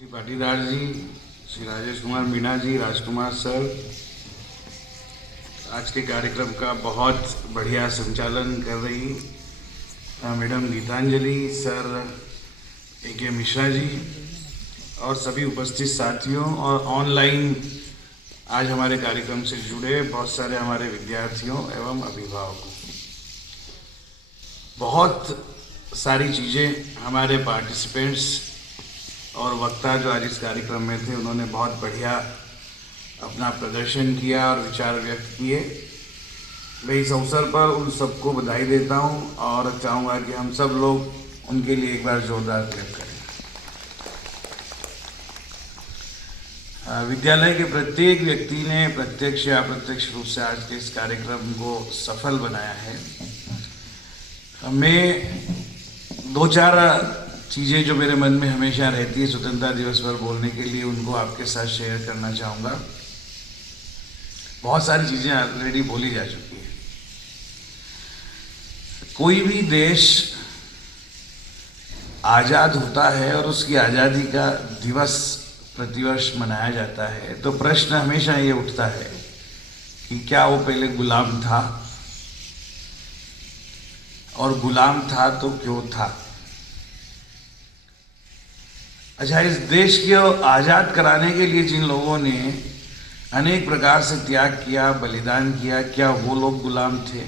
Shri Patidar ji, Shri Rajesh Kumar Meena ji, Rajkumar sir, आज के कार्यक्रम का बहुत बढ़िया संचालन कर रही madam Geetanjali sir, A.K. Mishra ji और सभी उपस्थित साथियों और ऑनलाइन आज हमारे कार्यक्रम से जुड़े बहुत सारे हमारे विद्यार्थियों एवं अभिभावकों। बहुत सारी चीज़ें हमारे पार्टिसिपेंट्स और वक्ता जो आज इस कार्यक्रम में थे उन्होंने बहुत बढ़िया अपना प्रदर्शन किया और विचार व्यक्त किए। मैं इस अवसर पर उन सबको बधाई देता हूं और चाहूँगा कि हम सब लोग उनके लिए एक बार जोरदार क्लैप करें। विद्यालय के प्रत्येक व्यक्ति ने प्रत्यक्ष या अप्रत्यक्ष रूप से आज के इस कार्यक्रम को सफल बनाया है। मैं दो चार चीज़ें जो मेरे मन में हमेशा रहती है स्वतंत्रता दिवस पर बोलने के लिए, उनको आपके साथ शेयर करना चाहूँगा। बहुत सारी चीज़ें ऑलरेडी बोली जा चुकी है। कोई भी देश आज़ाद होता है और उसकी आज़ादी का दिवस प्रतिवर्ष मनाया जाता है, तो प्रश्न हमेशा ये उठता है कि क्या वो पहले गुलाम था, और गुलाम था तो क्यों था। अच्छा, इस देश को आज़ाद कराने के लिए जिन लोगों ने अनेक प्रकार से त्याग किया, बलिदान किया, क्या वो लोग गुलाम थे?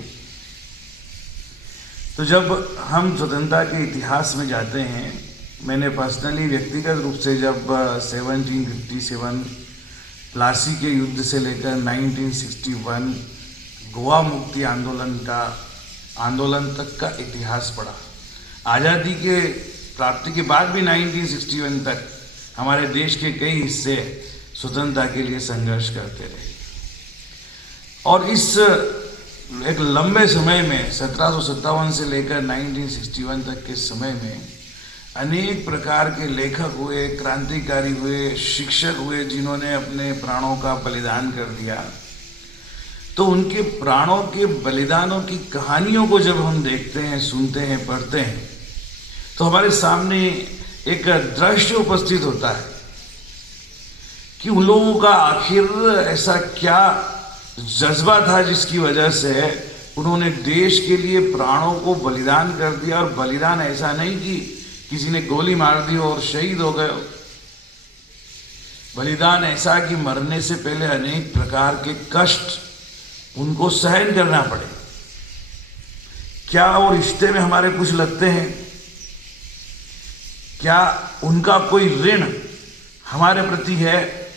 तो जब हम स्वतंत्रता के इतिहास में जाते हैं, मैंने पर्सनली व्यक्तिगत रूप से जब 1757 प्लासी के युद्ध से लेकर 1961 गोवा मुक्ति आंदोलन तक का इतिहास पढ़ा। आज़ादी के प्राप्ति के बाद भी 1961 तक हमारे देश के कई हिस्से स्वतंत्रता के लिए संघर्ष करते रहे, और इस एक लंबे समय में 1757 से लेकर 1961 तक के समय में अनेक प्रकार के लेखक हुए, क्रांतिकारी हुए, शिक्षक हुए, जिन्होंने अपने प्राणों का बलिदान कर दिया। तो उनके प्राणों के बलिदानों की कहानियों को जब हम देखते हैं, सुनते हैं, पढ़ते हैं, तो हमारे सामने एक दृश्य उपस्थित होता है कि उन लोगों का आखिर ऐसा क्या जज्बा था जिसकी वजह से उन्होंने देश के लिए प्राणों को बलिदान कर दिया। और बलिदान ऐसा नहीं कि किसी ने गोली मार दी और शहीद हो गए। बलिदान ऐसा कि मरने से पहले अनेक प्रकार के कष्ट उनको सहन करना पड़े। क्या वो रिश्ते में हमारे कुछ लगते हैं? क्या उनका कोई ऋण हमारे प्रति है?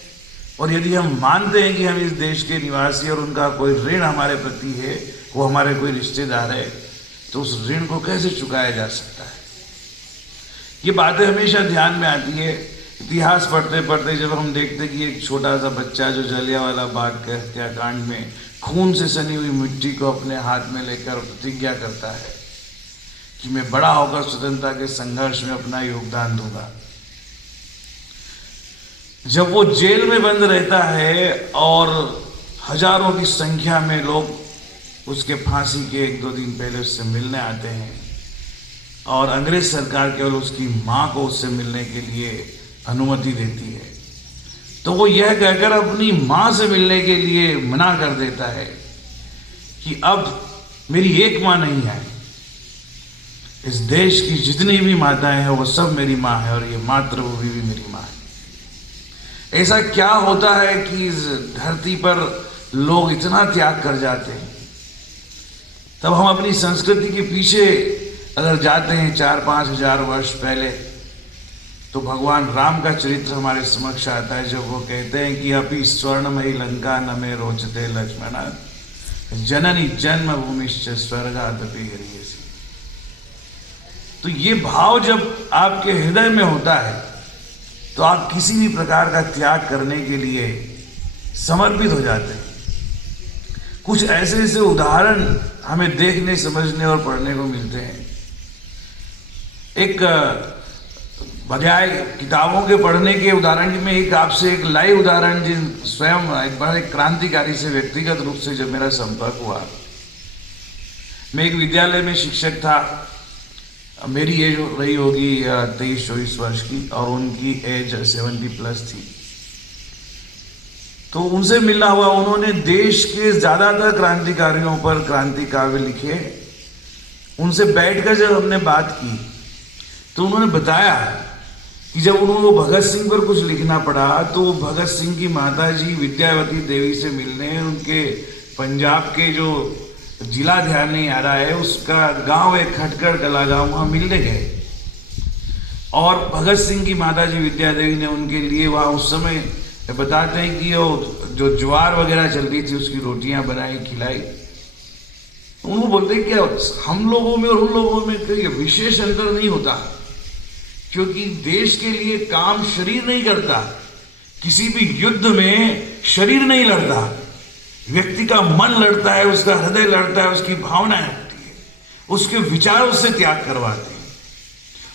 और यदि हम मानते हैं कि हम इस देश के निवासी और उनका कोई ऋण हमारे प्रति है, वो हमारे कोई रिश्तेदार है, तो उस ऋण को कैसे चुकाया जा सकता है? ये बातें हमेशा ध्यान में आती है। इतिहास पढ़ते पढ़ते जब हम देखते कि एक छोटा सा बच्चा जो जलियांवाला बाग के हत्याकांड में खून से सनी हुई मिट्टी को अपने हाथ में लेकर प्रतिज्ञा करता है कि मैं बड़ा होकर स्वतंत्रता के संघर्ष में अपना योगदान दूंगा। जब वो जेल में बंद रहता है और हजारों की संख्या में लोग उसके फांसी के एक दो दिन पहले उससे मिलने आते हैं, और अंग्रेज सरकार केवल उसकी मां को उससे मिलने के लिए अनुमति देती है, तो वो यह कहकर अपनी मां से मिलने के लिए मना कर देता है कि अब मेरी एक मां नहीं है, इस देश की जितनी भी माताएं हैं वो सब मेरी माँ है, और ये मातृभूमि भी मेरी माँ है। ऐसा क्या होता है कि इस धरती पर लोग इतना त्याग कर जाते हैं? तब हम अपनी संस्कृति के पीछे अगर जाते हैं 4-5 हजार वर्ष पहले, तो भगवान राम का चरित्र हमारे समक्ष आता है, जो वो कहते हैं कि अपि स्वर्णमयी लंका न मे रोचते लक्ष्मण जननी जन्मभूमिश्च स्वर्गादपि गरीयसी। तो ये भाव जब आपके हृदय में होता है, तो आप किसी भी प्रकार का त्याग करने के लिए समर्पित हो जाते हैं। कुछ ऐसे ऐसे उदाहरण हमें देखने, समझने और पढ़ने को मिलते हैं। एक बजाय किताबों के पढ़ने के उदाहरण में एक आपसे एक लाइव उदाहरण, जिन स्वयं एक बड़े क्रांतिकारी से व्यक्तिगत रूप से जब मेरा संपर्क हुआ। मैं एक विद्यालय में शिक्षक था मेरी एज रही होगी 23-24 वर्ष की और उनकी एज 70+ थी। तो उनसे मिलना हुआ। उन्होंने देश के ज़्यादातर क्रांतिकारियों पर क्रांति काव्य लिखे। उनसे बैठकर जब हमने बात की तो उन्होंने बताया कि जब उन्होंने भगत सिंह पर कुछ लिखना पड़ा तो भगत सिंह की माता जी विद्यावती देवी से मिलने उनके पंजाब के जो जिला ध्यान नहीं आ रहा है उसका गांव है खटकड़ कला गांव, वहाँ मिलने गए और भगत सिंह की माता जी विद्या देवी ने उनके लिए वहाँ उस समय बताते हैं कि वो जो ज्वार वगैरह चल रही थी उसकी रोटियां बनाई खिलाई। उनको बोलते क्या हम लोगों में और उन लोगों में कोई विशेष अंतर नहीं होता, क्योंकि देश के लिए काम शरीर नहीं करता। किसी भी युद्ध में शरीर नहीं लड़ता, व्यक्ति का मन लड़ता है, उसका हृदय लड़ता है, उसकी भावनाएं होती है, उसके विचार उससे त्याग करवाते हैं।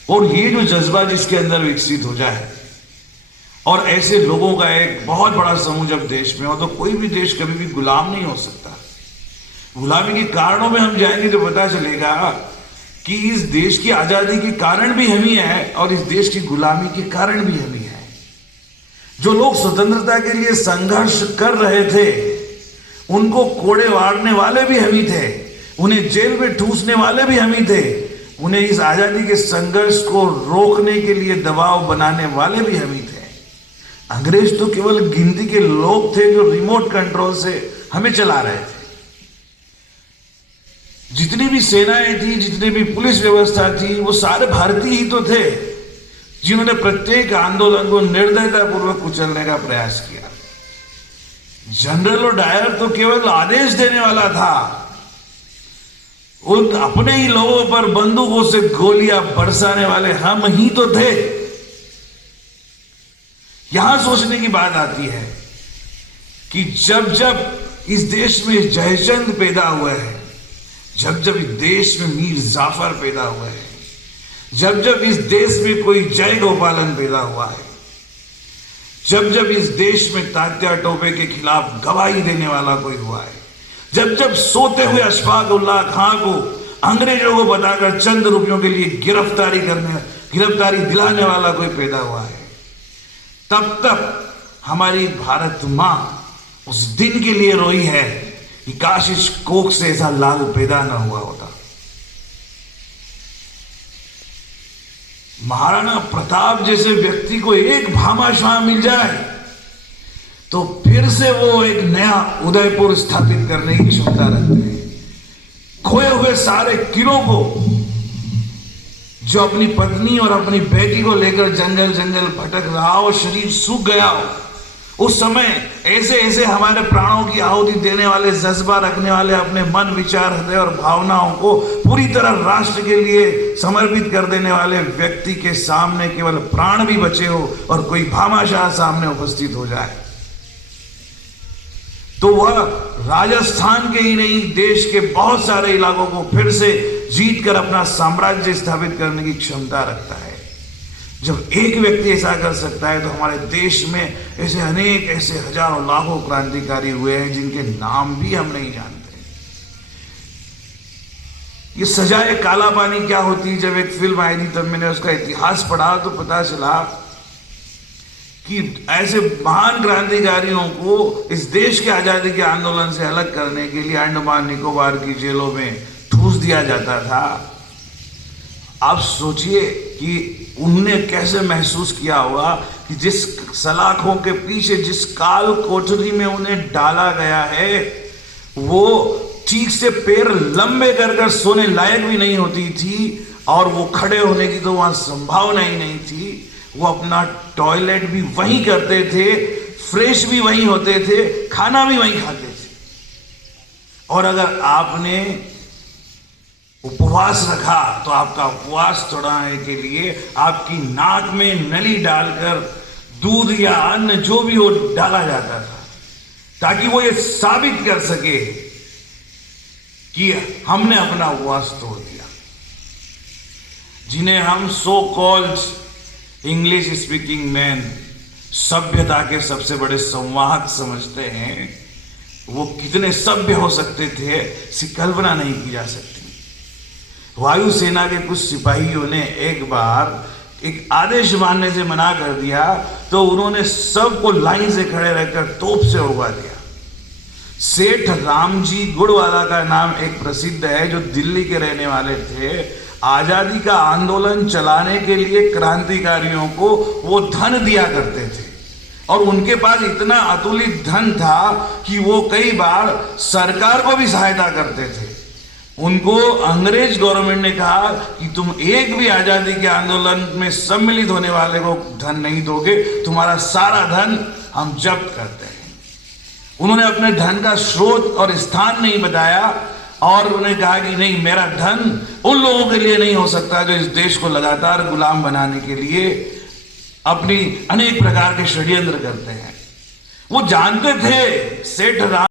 और ये जो जज्बा जिसके अंदर विकसित हो जाए और ऐसे लोगों का एक बहुत बड़ा समूह जब देश में हो तो कोई भी देश कभी भी गुलाम नहीं हो सकता। गुलामी के कारणों में हम जाएंगे तो पता चलेगा कि इस देश की आजादी के कारण भी हम ही है और इस देश की गुलामी के कारण भी हम ही है। जो लोग स्वतंत्रता के लिए संघर्ष कर रहे थे उनको कोड़े वारने वाले भी हम ही थे, उन्हें जेल में ठूसने वाले भी हम ही थे, उन्हें इस आजादी के संघर्ष को रोकने के लिए दबाव बनाने वाले भी हम ही थे। अंग्रेज तो केवल गिनती के लोग थे जो रिमोट कंट्रोल से हमें चला रहे थे। जितनी भी सेनाएं थी, जितनी भी पुलिस व्यवस्था थी, वो सारे भारतीय ही तो थे जिन्होंने प्रत्येक आंदोलन को निर्दयतापूर्वक कुचलने का प्रयास किया। जनरल डायर तो केवल आदेश देने वाला था, उन अपने ही लोगों पर बंदूकों से गोलियां बरसाने वाले हम ही तो थे। यहां सोचने की बात आती है कि जब जब इस देश में जयचंद पैदा हुए हैं, जब जब इस देश में मीर जाफर पैदा हुए हैं, जब जब इस देश में कोई जय गोपालन पैदा हुआ है, जब जब इस देश में तात्या टोपे के खिलाफ गवाही देने वाला कोई हुआ है, जब जब सोते हुए अशफाक उल्लाह खां को अंग्रेजों को बताकर चंद रुपयों के लिए गिरफ्तारी दिलाने वाला कोई पैदा हुआ है, तब तक हमारी भारत मां उस दिन के लिए रोई है कि काश इस कोख से ऐसा लाल पैदा न हुआ होता। महाराणा प्रताप जैसे व्यक्ति को एक भामाशाह मिल जाए तो फिर से वो एक नया उदयपुर स्थापित करने की क्षमता रखते हैं। खोए हुए सारे किलों को, जो अपनी पत्नी और अपनी बेटी को लेकर जंगल जंगल भटक रहा हो, शरीर सूख गया हो, उस समय ऐसे ऐसे हमारे प्राणों की आहुति देने वाले, जज्बा रखने वाले, अपने मन विचार हृदय और भावनाओं को पूरी तरह राष्ट्र के लिए समर्पित कर देने वाले व्यक्ति के सामने केवल प्राण भी बचे हो और कोई भामाशाह सामने उपस्थित हो जाए तो वह राजस्थान के ही नहीं, देश के बहुत सारे इलाकों को फिर से जीत कर अपना साम्राज्य स्थापित करने की क्षमता रखता है। जब एक व्यक्ति ऐसा कर सकता है तो हमारे देश में ऐसे अनेक, ऐसे हजारों लाखों क्रांतिकारी हुए हैं जिनके नाम भी हम नहीं जानते। ये सजाए काला पानी क्या होती, जब एक फिल्म आई थी तब मैंने उसका इतिहास पढ़ा तो पता चला कि ऐसे महान क्रांतिकारियों को इस देश के आजादी के आंदोलन से अलग करने के लिए अंडमान निकोबार की जेलों में ठूस दिया जाता था। आप सोचिए कि उन्होंने कैसे महसूस किया होगा कि जिस सलाखों के पीछे, जिस काल कोठरी में उन्हें डाला गया है, वो ठीक से पैर लंबे कर सोने लायक भी नहीं होती थी और वो खड़े होने की तो वहां संभावना ही नहीं थी। वो अपना टॉयलेट भी वहीं करते थे, फ्रेश भी वहीं होते थे, खाना भी वहीं खाते थे। और अगर आपने उपवास रखा तो आपका उपवास तोड़ने के लिए आपकी नाक में नली डालकर दूध या अन्न जो भी हो डाला जाता था, ताकि वो ये साबित कर सके कि हमने अपना उपवास तोड़ दिया। जिन्हें हम so called English speaking man, सभ्यता के सबसे बड़े संवाहक समझते हैं, वो कितने सभ्य हो सकते थे इसकी कल्पना नहीं की जा सकती। वायुसेना के कुछ सिपाहियों ने एक बार एक आदेश मानने से मना कर दिया तो उन्होंने सबको लाइन से खड़े रहकर तोप से उड़वा दिया। सेठ रामजी गुड़वाला का नाम एक प्रसिद्ध है, जो दिल्ली के रहने वाले थे। आजादी का आंदोलन चलाने के लिए क्रांतिकारियों को वो धन दिया करते थे और उनके पास इतना अतुलित धन था कि वो कई बार सरकार को भी सहायता करते थे। उनको अंग्रेज गवर्नमेंट ने कहा कि तुम एक भी आजादी के आंदोलन में सम्मिलित होने वाले को धन नहीं दोगे, तुम्हारा सारा धन हम जब्त करते हैं। उन्होंने अपने धन का स्रोत और स्थान नहीं बताया और उन्होंने कहा कि नहीं, मेरा धन उन लोगों के लिए नहीं हो सकता जो इस देश को लगातार गुलाम बनाने के लिए अपनी अनेक प्रकार के षड्यंत्र करते हैं। वो जानते थे सेठ राम